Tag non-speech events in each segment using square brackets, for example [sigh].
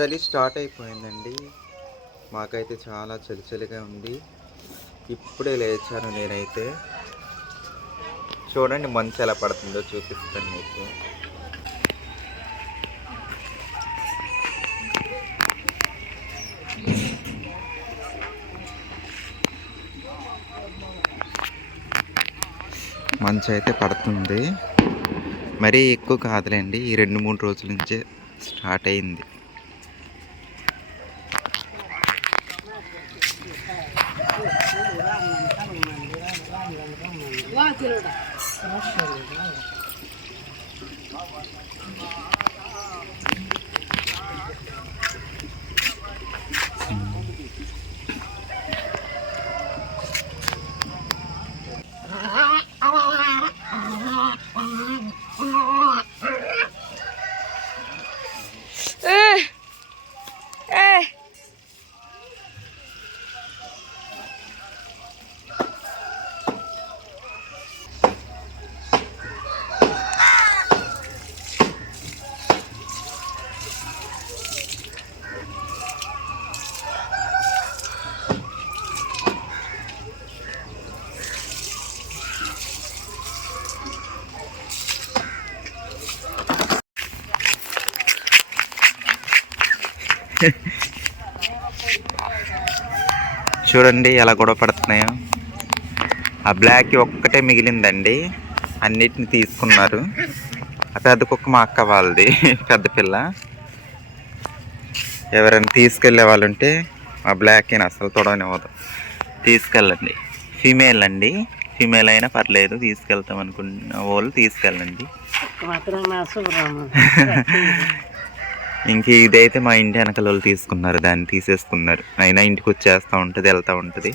చలి స్టార్ట్ అయిపోయిందండి. మాకైతే చాలా చలి చలిగా ఉంది. ఇప్పుడే లేచాను నేనైతే. చూడండి మంచు ఎలా పడుతుందో చూపిస్తాను మీకు. మంచు అయితే పడుతుంది. మరీ ఎక్కువ కాదులేండి ఈ రెండు మూడు రోజుల నుంచే స్టార్ట్ అయింది. కిలోడా చూడండి ఎలా గొడవ పడుతున్నాయో. ఆ బ్లాక్ ఒక్కటే మిగిలిందండి. అన్నిటిని తీసుకున్నారు. ఆ పెద్ద కుక్క మా అక్క వాళ్ళది పెద్ద పిల్ల. ఎవరైనా తీసుకెళ్ళే వాళ్ళు ఉంటే ఆ బ్లాక్ అయినా అసలు తొడవనివ్వదు. తీసుకెళ్ళండి. ఫీమేల్ అండి. ఫీమేల్ అయినా పర్లేదు తీసుకెళ్తాం అనుకున్న వాళ్ళు తీసుకెళ్ళండి. [laughs] ఇంక ఇదైతే మా ఇంటి వెనకాల వాళ్ళు తీసుకున్నారు. దాన్ని తీసేసుకున్నారు. అయినా ఇంటికి వచ్చేస్తూ ఉంటుంది వెళ్తూ ఉంటుంది.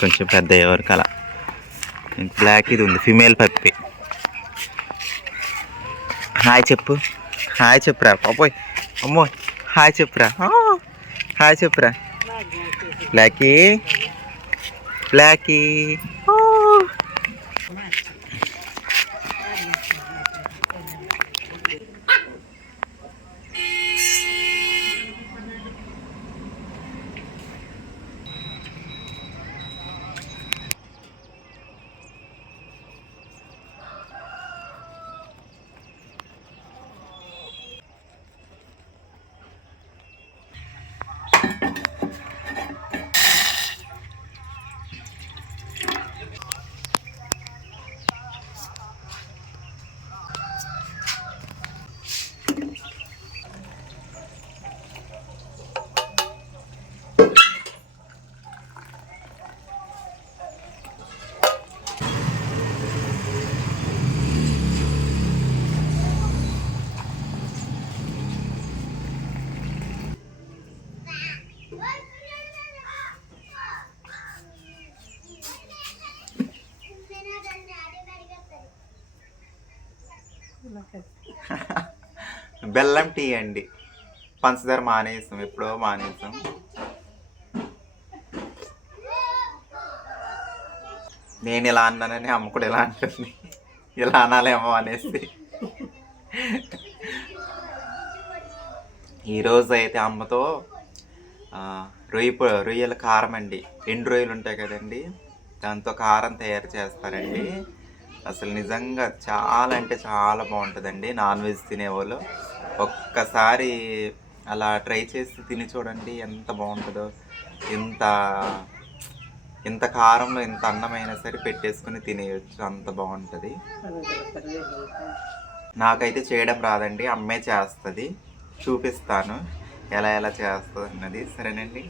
కొంచెం పెద్ద ఎవరికి అలా. బ్లాక్ ఇది ఉంది ఫిమేల్ పప్పి హాయ్ చెప్పు. హాయ్ చెప్పురా. పాపోయ్ అమ్మో. హాయ్ చెప్పురా. హాయ్ చెప్పురా. బ్లాకీ బ్లాకీ ఆ. బెల్లం టీ అండి. పంచదార మానేసాం ఎప్పుడో మానేసాం. నేను ఇలా అన్నానని అమ్మ కూడా ఇలా అంటుంది. ఇలా అనాలేమో అనేసి. ఈరోజు అయితే అమ్మతో రొయ్య రొయ్యల కారం అండి. ఎండు రొయ్యలు ఉంటాయి కదండి. దాంతో కారం తయారు చేస్తారండి. అసలు నిజంగా చాలా అంటే చాలా బాగుంటుందండి. నాన్ వెజ్ తినేవాళ్ళు ఒక్కసారి అలా ట్రై చేసి తిని చూడండి ఎంత బాగుంటుందో. ఎంత ఇంత కారంలో ఇంత అన్నమైనా సరే పెట్టేసుకుని తినేయచ్చు అంత బాగుంటుంది. నాకైతే చేయడం రాదండి అమ్మే చేస్తుంది. చూపిస్తాను ఎలా ఎలా చేస్తుంది అన్నది సరేనండి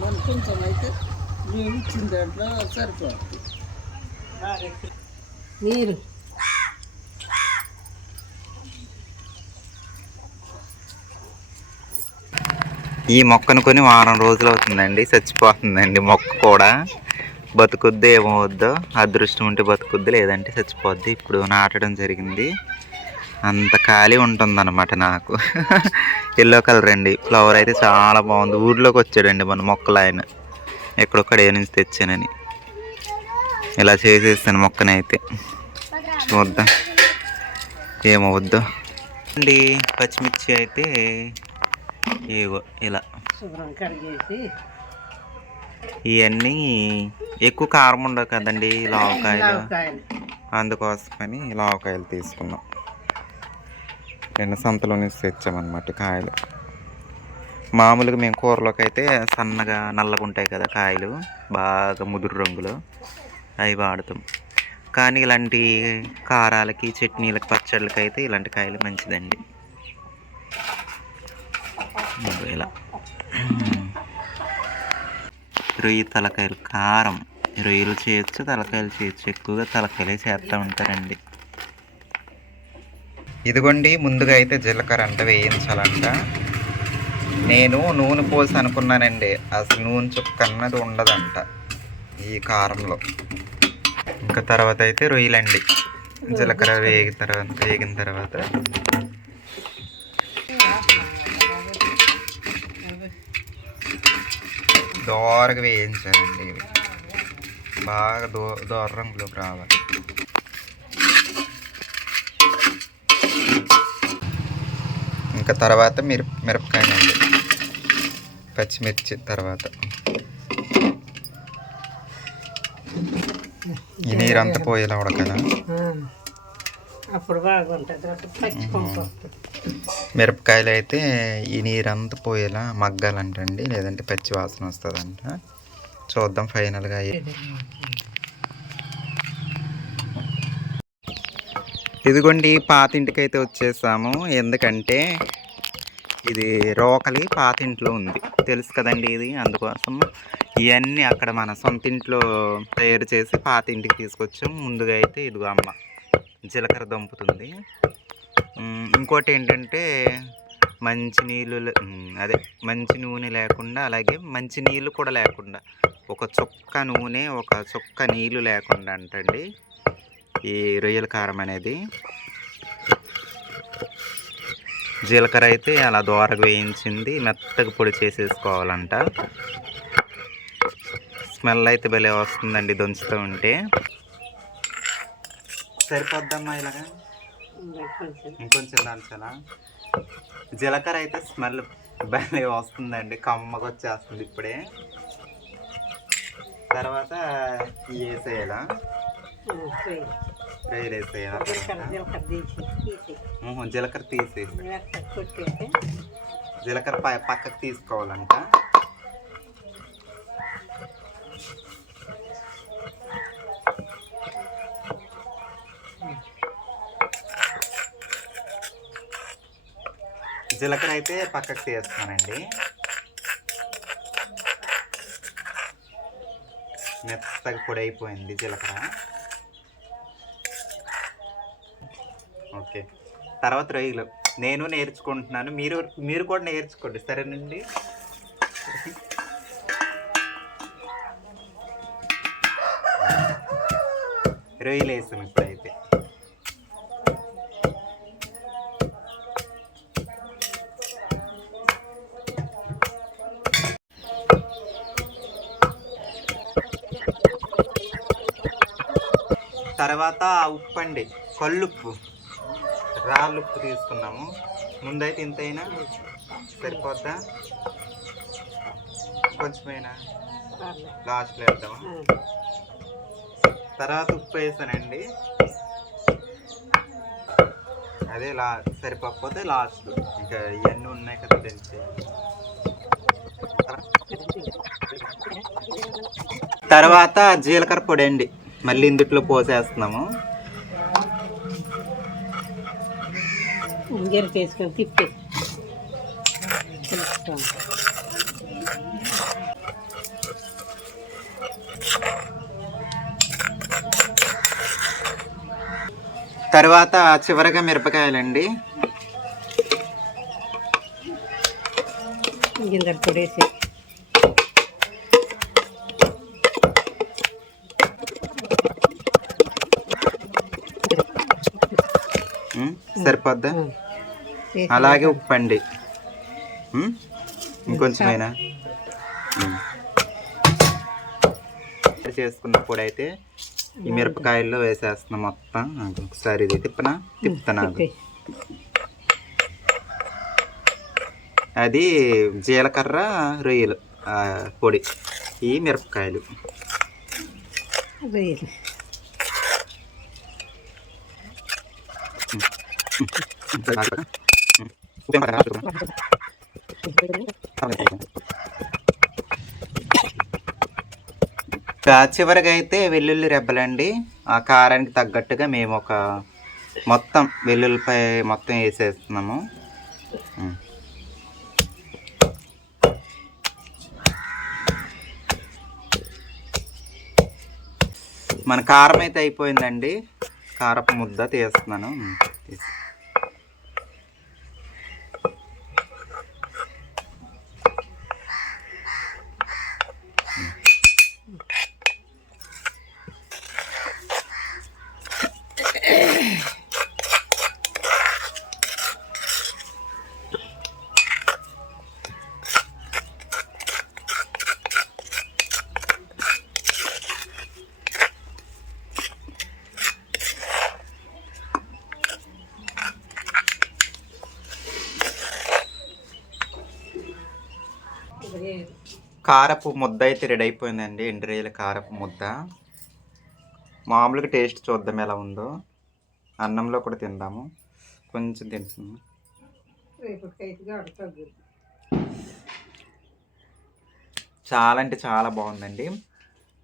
మన కొంచెం అయితే మేము ఇచ్చిన దాంట్లో సరిపోతుంది. నీరు. ఈ మొక్కను కొని వారం రోజులు అవుతుందండి చచ్చిపోతుందండి మొక్క కూడా. బతుకుద్ది ఏమవుద్దో అదృష్టం ఉంటే బతుకుద్ది లేదంటే చచ్చిపోద్ది. ఇప్పుడు నాటడం జరిగింది. అంత ఖాళీ ఉంటుందన్నమాట నాకు. [laughs] ఎల్లో కలర్ అండి. ఫ్లవర్ అయితే చాలా బాగుంది. ఊర్లోకి వచ్చాడండి మన మొక్కలు ఆయన. ఎక్కడొక్కడ ఏ నుంచి తెచ్చానని. ఇలా చేసేస్తాను మొక్కని అయితే. చూద్దాం. ఏమవద్దు అండి పచ్చిమిర్చి అయితే ఇగో ఇలా. ఇవన్నీ ఎక్కువ కారం ఉండవు కదండి లావకాయలు. అందుకోసమని లావకాయలు తీసుకున్నాం. నిన్న సంతలో నుంచి తెచ్చామన్నమాట కాయలు. మామూలుగా మేము కూరలోకి అయితే సన్నగా నల్లగా ఉంటాయి కదా కాయలు బాగా ముదురు రంగులో అవి వాడతాం. కానీ ఇలాంటి కారాలకి చట్నీలకి పచ్చళ్ళకి అయితే ఇలాంటి కాయలు మంచిదండి. ఇలా రొయ్యి తలకాయలు కారం. రొయ్యలు చేయొచ్చు తలకాయలు చేయొచ్చు. ఎక్కువగా తలకాయలే చేస్తూ ఉంటారండి. ఇదిగోండి ముందుగా అయితే జీలకర్ర అంట వేయించాలంట. నేను నూనె పోసి అనుకున్నానండి. అసలు నూనె చుక్క అన్నది ఉండదంట ఈ కారంలో. ఇంకా తర్వాత అయితే రొయ్యలండి. జీలకర్ర వేగిన తర్వాత వేగిన తర్వాత. దోరగా వేయించాలండి ఇవి. బాగా దో దోర రంగులోకి రావాలి. ఇంకా తర్వాత మిరప మిరపకాయనండి పచ్చిమిర్చి తర్వాత. ఈ నీరంతా పోయేలా ఉడకదా అప్పుడు బాగుంటుంది మిరపకాయలు అయితే ఈ నీరంతా పోయేలా మగ్గాలంటండి లేదంటే పచ్చి వాసన వస్తుందంట. చూద్దాం ఫైనల్గా అయ్యి ఇదిగోండి పాత అయితే వచ్చేసాము. ఎందుకంటే ఇది రోకలి పాత ఇంట్లో ఉంది. తెలుసు కదండి ఇది? అందుకోసం ఇవన్నీ అక్కడ మన సొంత ఇంట్లో తయారు చేసి పాత ఇంటికి తీసుకొచ్చాం. ముందుగా అయితే ఇదిగో అమ్మ జీలకర్ర దంపుతుంది. ఇంకోటి ఏంటంటే మంచి నీళ్ళు లే- అదే మంచి నూనె లేకుండా అలాగే మంచి నీళ్ళు కూడా లేకుండా ఒక చుక్క నూనె ఒక చుక్క నీళ్ళు లేకుండా అంటండి. ఈ రొయ్యల కారం అనేది జీలకర్ర అయితే అలా దోరగా వేయించింది మెత్తగా పొడి చేసేసుకోవాలంట. స్మెల్ అయితే భలే వస్తుందండి దంచుతూ ఉంటే. సరిపోద్దమ్మా ఇలాగా? ఇంకొంచెం దంచాలా? జీలకర్ర అయితే స్మెల్ భలే వస్తుందండి కమ్మగా వచ్చేస్తుంది ఇప్పుడే. తర్వాత ఇవి వేసేయాలా జీలకర్ర తీసి జీలకర్ర తీసేసి. జీలకర్ర పక్కకు తీసుకోవాలంట. జీలకర్ర అయితే పక్కకు తీస్తానండి మెత్తగా పొడి అయిపోయింది జీలకర్ర. ఓకే. తర్వాత రొయ్యలు. నేను నేర్చుకుంటున్నాను. మీరు మీరు కూడా నేర్చుకోండి. సరేనండి? రొయ్యలు వేసాను ఇప్పుడైతే. తర్వాత ఉప్పు అండి కల్లుప్పు రాళ్ళుప్పు తీసుకున్నాము. ముందైతే ఇంతైనా? సరిపోద్దా? కొంచెమైనా. లాస్ట్లో వేద్దామా? తర్వాత ఉప్పు వేసానండి. అదే లా సరిపోకపోతే లాస్ట్ ఇంకా ఇవన్నీ ఉన్నాయి కదా తెలిసి. తర్వాత జీలకర్ర పొడి అండి. మళ్ళీ ఇందుట్లో పోసేస్తున్నాము. గరిట వేసుకొని తిప్పి. తెలుసుకోండి తర్వాత చివరగా మిరపకాయలండి. గింజలు పొడేసి. సరిపోద్దా? అలాగే ఉప్పు అండి ఉమ్? ఇంకొంచెమైనా. చేసుకున్నప్పుడు అయితే ఈ మిరపకాయల్లో వేసేస్తున్నాం మొత్తం. ఒకసారి ఇది తిప్పనా? తిప్పుతాను. అది జీలకర్ర రొయ్యలు పొడి. ఈ మిరపకాయలు. రొయ్యలు. ఇంకా చివరిగా అయితే వెల్లుల్లి రెబ్బలండి. ఆ కారానికి తగ్గట్టుగా మేము ఒక మొత్తం వెల్లుల్లిపై మొత్తం వేసేస్తున్నాము. మన కారం అయితే అయిపోయిందండి. కారపు ముద్ద తీస్తున్నాను. తీసి కారపు ముద్ద అయితే రెడీ అయిపోయిందండి. ఎండ్రేల కారపు ముద్ద. మామూలుగా టేస్ట్ చూద్దాం ఎలా ఉందో. అన్నంలో కూడా తిందాము. కొంచెం తింటున్నాము అడుగుతుంది చాలా అంటే చాలా బాగుందండి.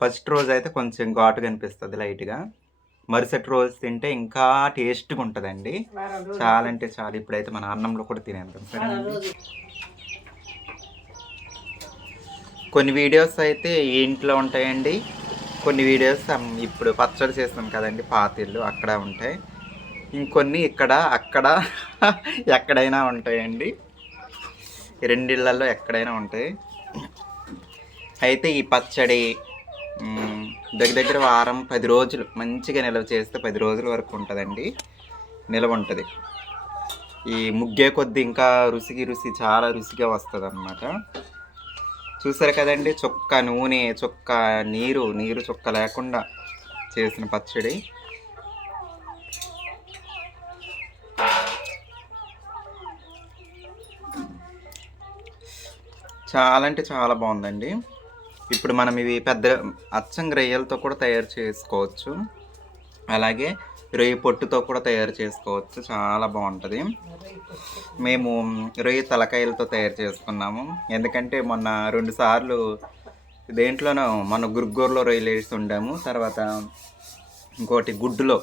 ఫస్ట్ రోజు అయితే కొంచెం ఘాటుగా అనిపిస్తుంది లైట్గా. మరుసటి రోజు తింటే ఇంకా టేస్ట్గా ఉంటుందండి. చాలా అంటే చాలా. ఇప్పుడైతే మన అన్నంలో కూడా తినేద్దాం. సరేనండి కొన్ని వీడియోస్ అయితే ఇంట్లో ఉంటాయండి. కొన్ని వీడియోస్ ఇప్పుడు పచ్చడి చేస్తాం కదండి పాతిళ్ళు అక్కడ ఉంటాయి. ఇంకొన్ని ఇక్కడ అక్కడ [laughs] ఎక్కడైనా ఉంటాయండి. రెండిళ్ళల్లో ఎక్కడైనా ఉంటాయి. అయితే ఈ పచ్చడి దగ్గర దగ్గర వారం పది రోజులు మంచిగా నిల్వ చేస్తే పది రోజుల వరకు ఉంటుందండి. నిల్వ ఉంటుంది. ఈ ముగ్గే కొద్ది ఇంకా రుచికి రుచి చాలా రుచిగా వస్తుంది అన్నమాట చూసారు కదండి? చుక్క నూనె చుక్క నీరు నీరు చుక్క లేకుండా చేసిన పచ్చడి. చాలా అంటే చాలా బాగుందండి. ఇప్పుడు మనం ఇవి పెద్ద అచ్చం గ్రయ్యలతో కూడా తయారు చేసుకోవచ్చు. అలాగే రొయ్య పొట్టుతో కూడా తయారు చేసుకోవచ్చు. చాలా బాగుంటుంది. మేము రొయ్య తలకాయలతో తయారు చేసుకున్నాము. ఎందుకంటే మొన్న రెండు సార్లు దేంట్లోనో మన గురుగూరలో రొయ్యలు వేసి ఉండాము. తర్వాత ఇంకోటి గుడ్డులో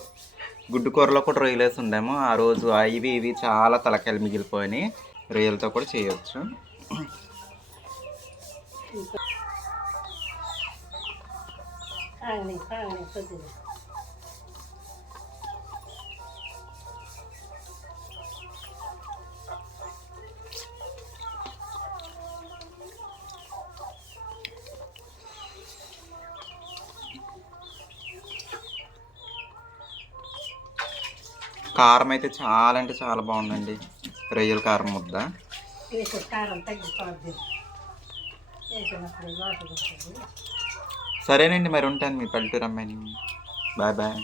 గుడ్డు కూరలో కూడా రొయ్యలు వేసి ఉండాము. ఆ రోజు అవి ఇవి ఇవి చాలా తలకాయలు మిగిలిపోయినాయి. రొయ్యలతో కూడా చేయవచ్చు కొద్దిగా కారం అయితే చాలా అంటే చాలా బాగుందండి. రొయ్యల కారం ముద్ద. సరేనండి మరి ఉంటాను మీ పల్లెటూరు అమ్మాయిని. Bye bye.